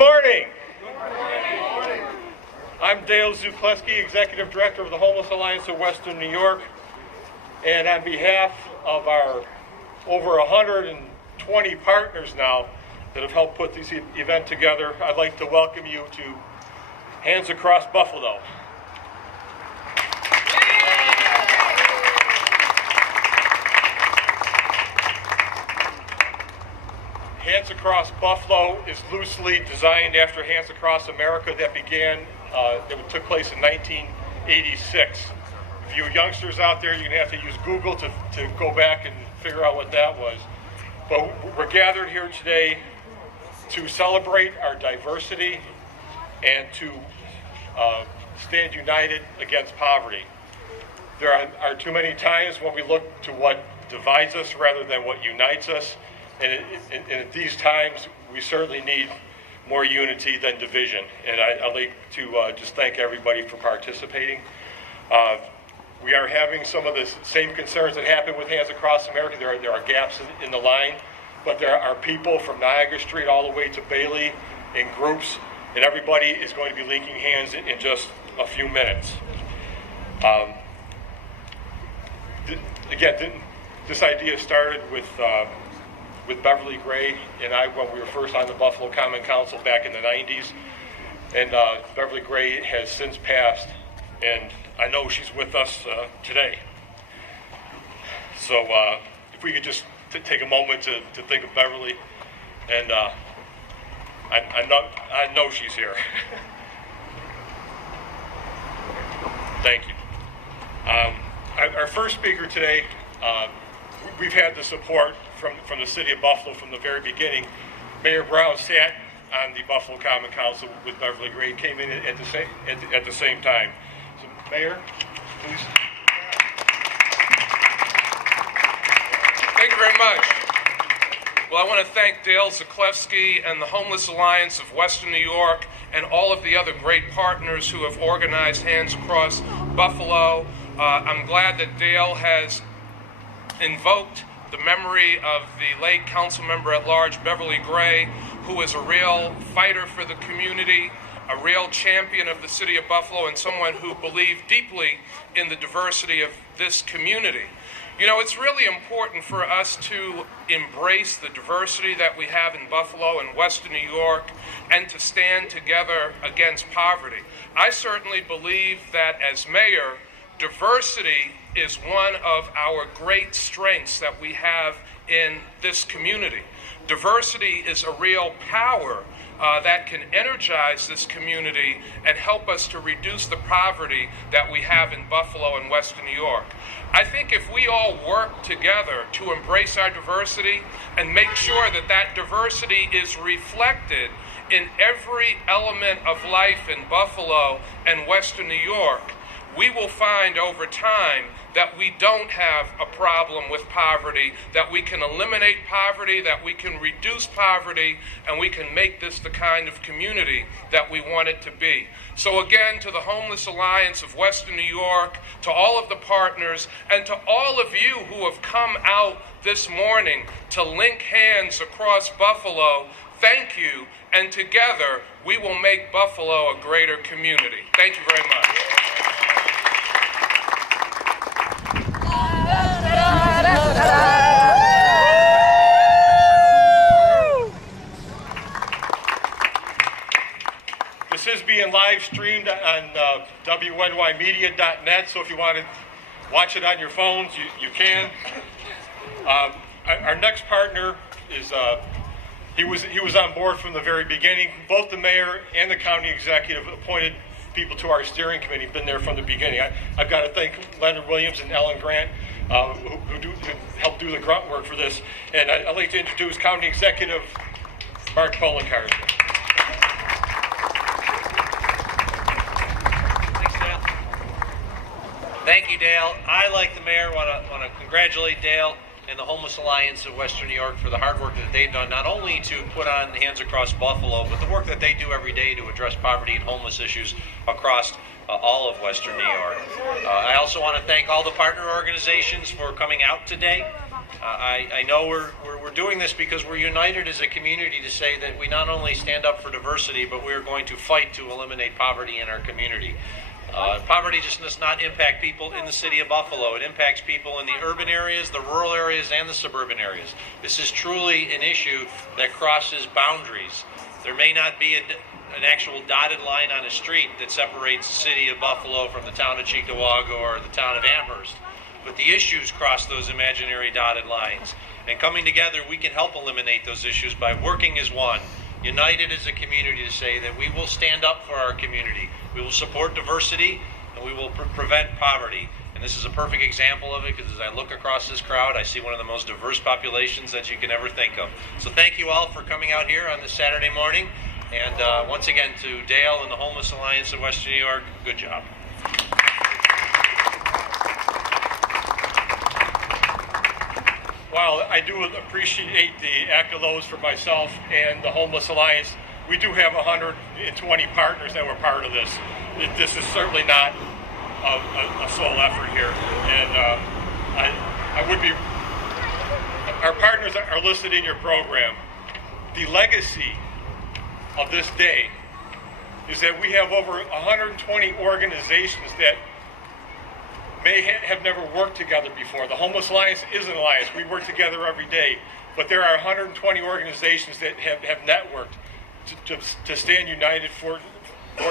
morning. I'm Dale Zukleski, Executive Director of the Homeless Alliance of Western New York. And on behalf of our over 120 partners now that have helped put this event together, I'd like to welcome you to Hands Across Buffalo. Hands Across Buffalo is loosely designed after Hands Across America that took place in 1986. If you youngsters out there, you're going to have to use Google to go back and figure out what that was. But we're gathered here today to celebrate our diversity and to stand united against poverty. There are too many times when we look to what divides us rather than what unites us. And at these times, we certainly need more unity than division. And I'd like to just thank everybody for participating. We are having some of the same concerns that happened with Hands Across America. There are gaps in the line, but there are people from Niagara Street all the way to Bailey in groups, and everybody is going to be linking hands in just a few minutes. This idea started with Beverly Gray and I when we were first on the Buffalo Common Council back in the 90s. And Beverly Gray has since passed, and I know she's with us today. So if we could just take a moment to think of Beverly, and I know she's here. Thank you. Our first speaker today, we've had the support from the city of Buffalo from the very beginning. Mayor Brown sat on the Buffalo Common Council with Beverly Gray, came in at the same time. So, Mayor, please. Thank you very much. Well, I want to thank Dale Zukleski and the Homeless Alliance of Western New York and all of the other great partners who have organized Hands Across Buffalo. I'm glad that Dale has invoked the memory of the late council member at large, Beverly Gray, who was a real fighter for the community, a real champion of the city of Buffalo, and someone who believed deeply in the diversity of this community. You know, it's really important for us to embrace the diversity that we have in Buffalo and Western New York and to stand together against poverty. I certainly believe that as mayor, diversity is one of our great strengths that we have in this community. Diversity is a real power that can energize this community and help us to reduce the poverty that we have in Buffalo and Western New York. I think if we all work together to embrace our diversity and make sure that that diversity is reflected in every element of life in Buffalo and Western New York, we will find over time that we don't have a problem with poverty, that we can eliminate poverty, that we can reduce poverty, and we can make this the kind of community that we want it to be. So again, to the Homeless Alliance of Western New York, to all of the partners, and to all of you who have come out this morning to link hands across Buffalo, thank you, and together we will make Buffalo a greater community. Thank you very much. This is being live streamed on WNYmedia.net, so if you want to watch it on your phones, you can. Our next partner is, he was on board from the very beginning. Both the mayor and the county executive appointed people to our steering committee, been there from the beginning. I've got to thank Leonard Williams and Ellen Grant, who helped do the grunt work for this. And I'd like to introduce County Executive Mark Polakar. Thanks, Dale. Thank you, Dale. I, like the mayor, want to congratulate Dale and the Homeless Alliance of Western New York for the hard work that they've done, not only to put on Hands Across Buffalo, but the work that they do every day to address poverty and homeless issues across all of Western New York. I also want to thank all the partner organizations for coming out today. I know we're doing this because we're united as a community to say that we not only stand up for diversity, but we're going to fight to eliminate poverty in our community. Poverty just does not impact people in the city of Buffalo. It impacts people in the urban areas, the rural areas, and the suburban areas. This is truly an issue that crosses boundaries. There may not be an actual dotted line on a street that separates the city of Buffalo from the town of Cheektowaga or the town of Amherst, but the issues cross those imaginary dotted lines. And coming together, we can help eliminate those issues by working as one, united as a community to say that we will stand up for our community. We will support diversity, and we will prevent poverty. And this is a perfect example of it, because as I look across this crowd, I see one of the most diverse populations that you can ever think of. So thank you all for coming out here on this Saturday morning. And once again, to Dale and the Homeless Alliance of Western New York, good job. While I do appreciate the accolades for myself and the Homeless Alliance, we do have 120 partners that were part of this. This is certainly not a sole effort here. And I would be, our partners are listed in your program. The legacy of this day is that we have over 120 organizations that may have never worked together before. The Homeless Alliance is an alliance. We work together every day. But there are 120 organizations that have networked to stand united for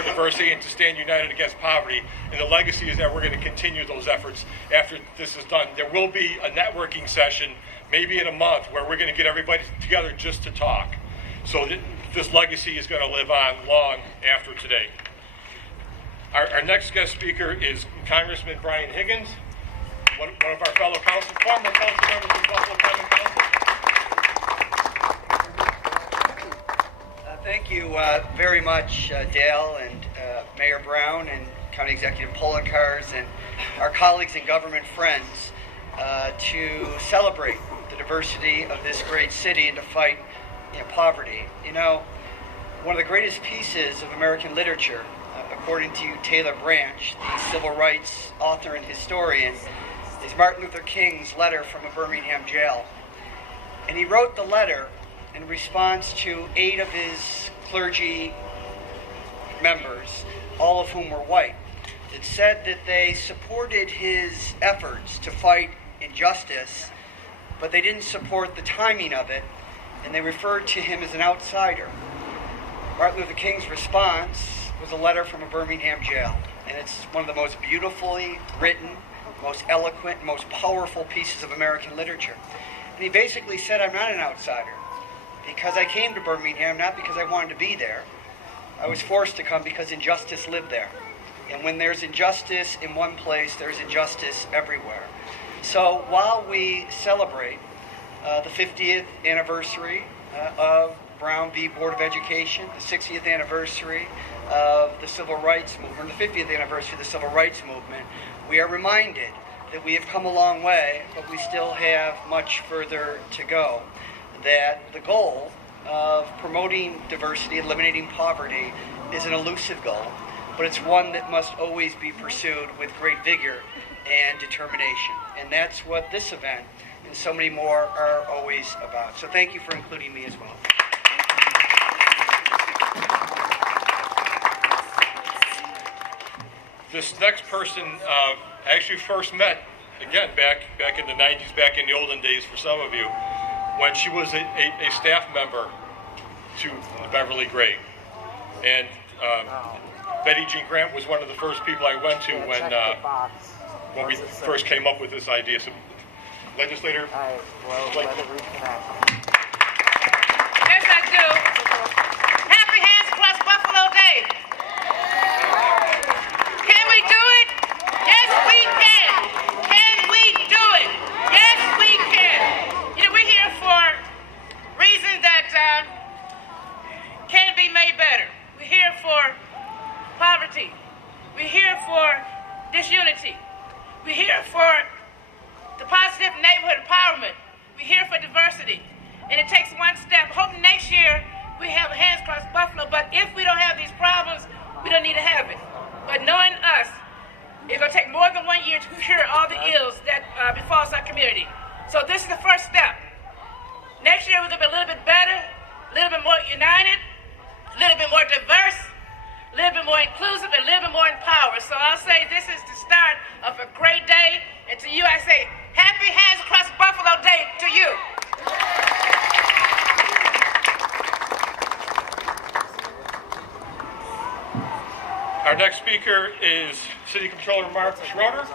diversity and to stand united against poverty. And the legacy is that we're going to continue those efforts after this is done. There will be a networking session, maybe in a month, where we're going to get everybody together just to talk. So this legacy is going to live on long after today. Our next guest speaker is Congressman Brian Higgins, one of our fellow former council members of Buffalo.FM Council. Thank you very much, Dale and Mayor Brown and County Executive Poloncarz and our colleagues and government friends to celebrate the diversity of this great city and to fight poverty. You know, one of the greatest pieces of American literature, according to Taylor Branch, the civil rights author and historian, is Martin Luther King's letter from a Birmingham jail. And he wrote the letter in response to 8 of his clergy members, all of whom were white. It said that they supported his efforts to fight injustice, but they didn't support the timing of it, and they referred to him as an outsider. Martin Luther King's response was a letter from a Birmingham jail, and it's one of the most beautifully written, most eloquent, most powerful pieces of American literature. And he basically said, I'm not an outsider, because I came to Birmingham not because I wanted to be there. I was forced to come because injustice lived there. And when there's injustice in one place, there's injustice everywhere. So while we celebrate the 50th anniversary of Brown v. Board of Education, the 60th anniversary of the Civil Rights Movement, the 50th anniversary of the Civil Rights Movement, we are reminded that we have come a long way, but we still have much further to go. That the goal of promoting diversity, eliminating poverty, is an elusive goal, but it's one that must always be pursued with great vigor and determination. And that's what this event and so many more are always about. So thank you for including me as well. This next person I actually first met, again, back in the 90s, back in the olden days for some of you, when she was a staff member to the Beverly Grade. And Betty Jean Grant was one of the first people I went to when we first came up with this idea. So, Legislator? Let it reconnect. Yes, I do. Happy Hands Across Buffalo Day. Can we do it? Yes, we can. Can we do it? Yes, we can. You know, we're here for reasons that can be made better. We're here for poverty. We're here for disunity. We're here for the positive neighborhood empowerment. We're here for diversity. And it takes one step. Hoping next year we have a Hands Across Buffalo, but if we don't have these problems, we don't need to have it. But knowing us, it's going to take more than 1 year to cure all the ills that befalls our community. So this is the first living more diverse, living more inclusive, and living more empowered. So I'll say this is the start of a great day. And to you, I say, happy Hands Across Buffalo Day to you. Our next speaker is City Controller Mark Schroeder.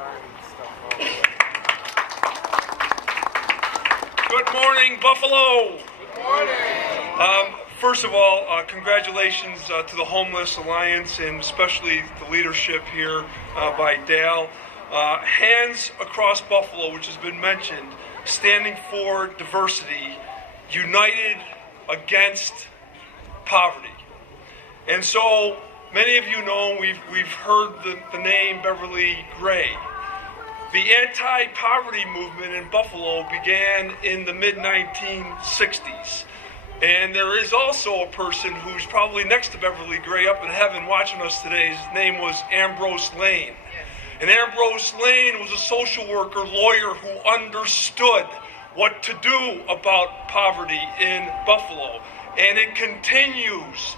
Good morning, Buffalo. Good morning. First of all, congratulations to the Homeless Alliance and especially the leadership here by Dale. Hands Across Buffalo, which has been mentioned, standing for diversity, united against poverty. And so many of you know, we've heard the name Beverly Gray. The anti-poverty movement in Buffalo began in the mid-1960s. And there is also a person who's probably next to Beverly Gray up in heaven watching us today. His name was Ambrose Lane. And Ambrose Lane was a social worker, lawyer who understood what to do about poverty in Buffalo. And it continues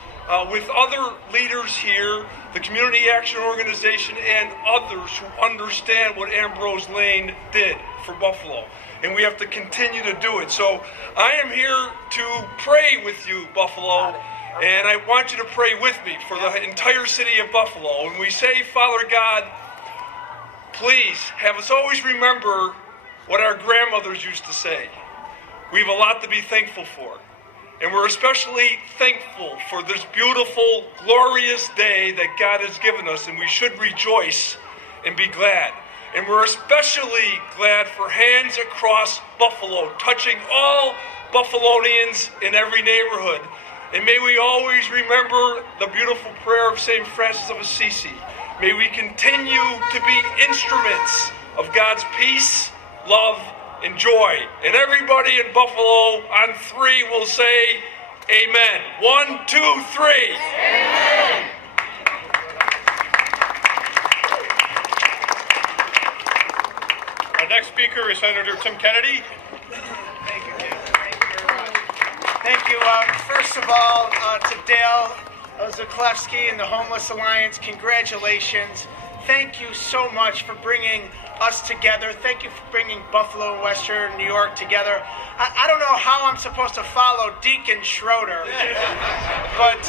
with other leaders here, the Community Action Organization, and others who understand what Ambrose Lane did for Buffalo. And we have to continue to do it. So I am here to pray with you, Buffalo, and I want you to pray with me for the entire city of Buffalo. And we say, Father God, please have us always remember what our grandmothers used to say. We have a lot to be thankful for. And we're especially thankful for this beautiful, glorious day that God has given us, and we should rejoice and be glad. And we're especially glad for Hands Across Buffalo, touching all Buffalonians in every neighborhood. And may we always remember the beautiful prayer of St. Francis of Assisi. May we continue to be instruments of God's peace, love, and joy. And everybody in Buffalo on three will say, Amen. 1, 2, 3. Amen. Our next speaker is Senator Tim Kennedy. Thank you, Jim. Thank you. First of all, to Dale Zaklevsky and the Homeless Alliance, congratulations. Thank you so much for bringing us together. Thank you for bringing Buffalo and Western New York together. I don't know how I'm supposed to follow Deacon Schroeder, but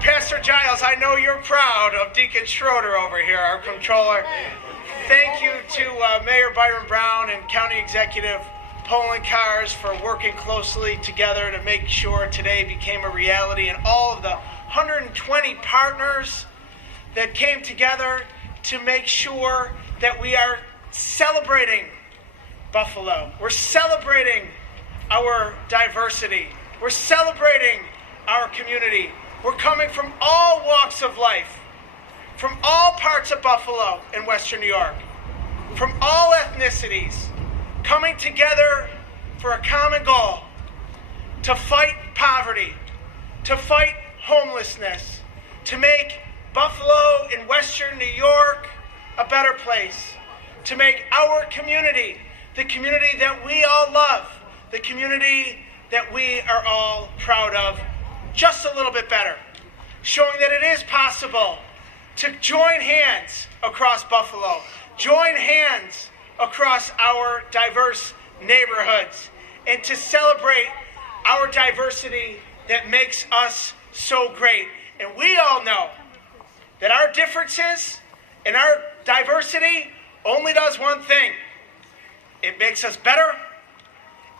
Pastor Giles, I know you're proud of Deacon Schroeder over here, our controller. Thank you to Mayor Byron Brown and County Executive Polling Cars for working closely together to make sure today became a reality, and all of the 120 partners that came together to make sure that we are celebrating Buffalo. We're celebrating our diversity. We're celebrating our community. We're coming from all walks of life, from all parts of Buffalo and Western New York, from all ethnicities, coming together for a common goal: to fight poverty, to fight homelessness, to make Buffalo and Western New York a better place, to make our community the community that we all love, the community that we are all proud of, just a little bit better, showing that it is possible to join hands across Buffalo, join hands across our diverse neighborhoods, and to celebrate our diversity that makes us so great. And we all know that our differences and our diversity only does one thing. It makes us better,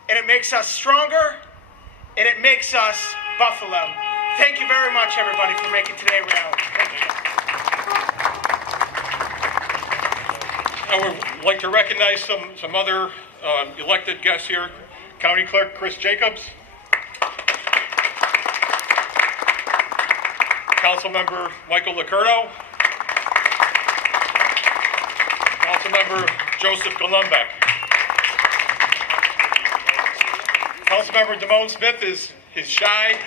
and it makes us stronger, and it makes us Buffalo. Thank you very much, everybody, for making today reality. Thank you. I would like to recognize some other elected guests here. County Clerk Chris Jacobs. Councilmember Michael Licurdo. Councilmember Joseph Golumbek. Councilmember Damone Smith is shy.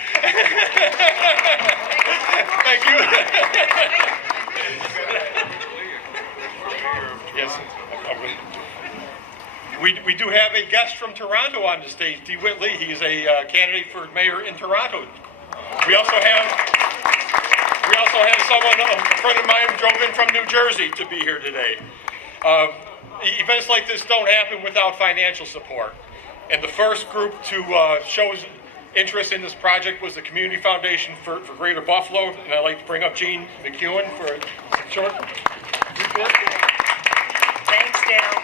Thank you. Yes. We do have a guest from Toronto on the stage, Dee Whitley. He's a candidate for mayor in Toronto. We also have also have someone, a friend of mine, who drove in from New Jersey to be here today. Events like this don't happen without financial support. And the first group to show interest in this project was the Community Foundation for Greater Buffalo. And I'd like to bring up Jean McEwen for a short report. Thanks, Dale.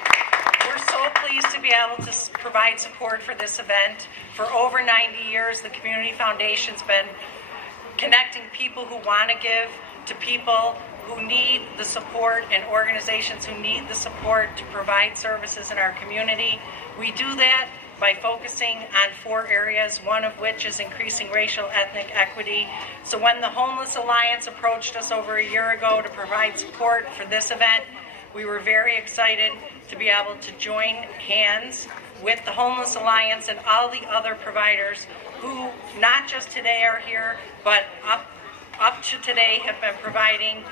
We're so pleased to be able to provide support for this event. For over 90 years, the Community Foundation's been connecting people who want to give to people who need the support and organizations who need the support to provide services in our community. We do that by focusing on 4 areas, one of which is increasing racial ethnic equity. So when the Homeless Alliance approached us over a year ago to provide support for this event, we were very excited to be able to join hands with the Homeless Alliance and all the other providers who not just today are here, but up to today have been providing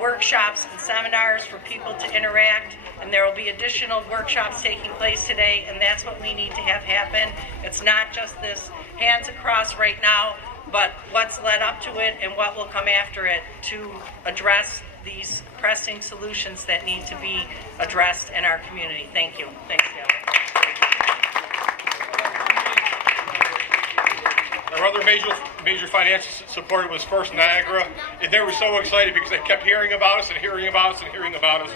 workshops and seminars for people to interact, and there will be additional workshops taking place today, and that's what we need to have happen. It's not just this hands across right now, but what's led up to it and what will come after it to address these pressing solutions that need to be addressed in our community. Thank you. Thanks, Dale. Our other major financial support was First Niagara, and they were so excited because they kept hearing about us and hearing about us and hearing about us.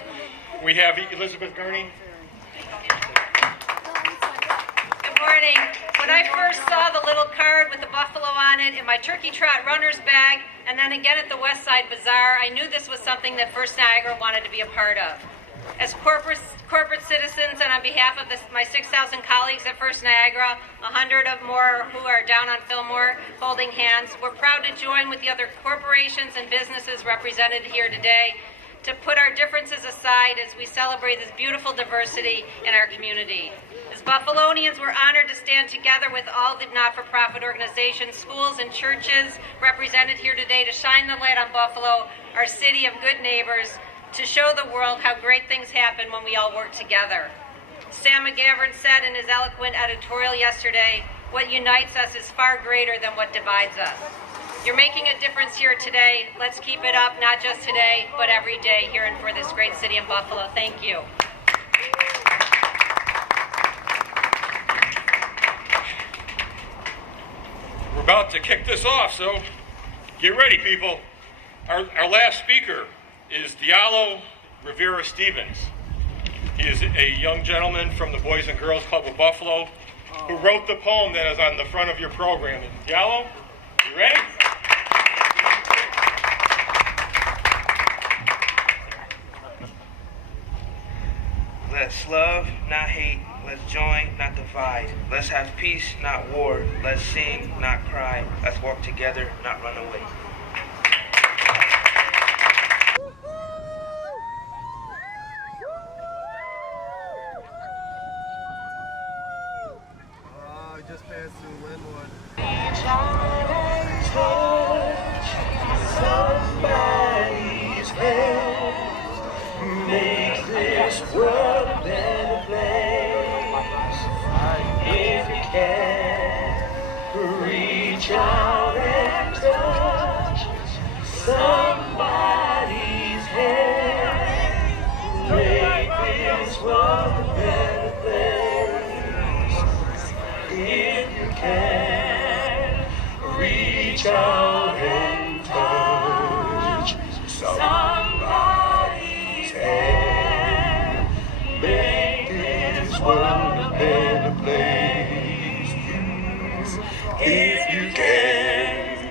We have Elizabeth Gurney. Good morning. When I first saw the little card with the buffalo on it in my turkey trot runner's bag, and then again at the West Side Bazaar, I knew this was something that First Niagara wanted to be a part of. As corporate citizens and on behalf of my 6,000 colleagues at First Niagara, 100 of more who are down on Fillmore holding hands, we're proud to join with the other corporations and businesses represented here today to put our differences aside as we celebrate this beautiful diversity in our community. As Buffalonians, we're honored to stand together with all the not-for-profit organizations, schools, and churches represented here today to shine the light on Buffalo, our city of good neighbors, to show the world how great things happen when we all work together. Sam McGavran said in his eloquent editorial yesterday, "What unites us is far greater than what divides us." You're making a difference here today. Let's keep it up, not just today, but every day here and for this great city of Buffalo. Thank you. We're about to kick this off, so get ready, people. Our last speaker is Diallo Rivera Stevens. He is a young gentleman from the Boys and Girls Club of Buffalo who wrote the poem that is on the front of your program. Diallo, you ready? Let's love, not hate. Let's join, not divide. Let's have peace, not war. Let's sing, not cry. Let's walk together, not run away. Just passed through Linwood. Somebody's hand makes this world a better place. If you can reach out and touch somebody's hand, make this world a better place. If you can reach out and touch somebody's hand, make this world a better place. If you can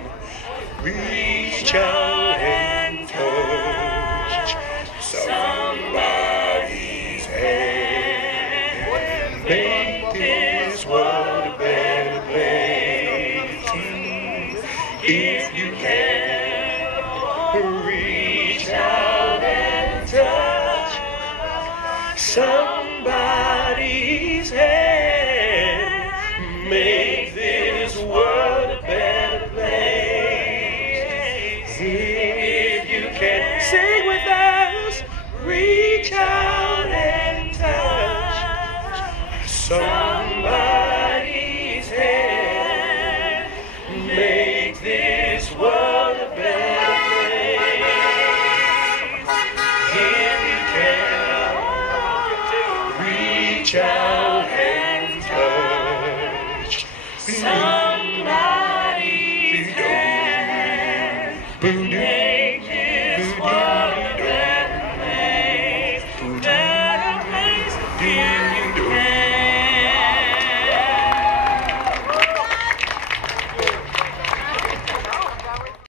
reach out and touch somebody's hand, make this world a better place. If you can reach out and touch somebody's hand, make this world a better place. If you can sing with us, reach out and touch somebody's hand, make this world a better place. reach out and touch somebody's hand. Make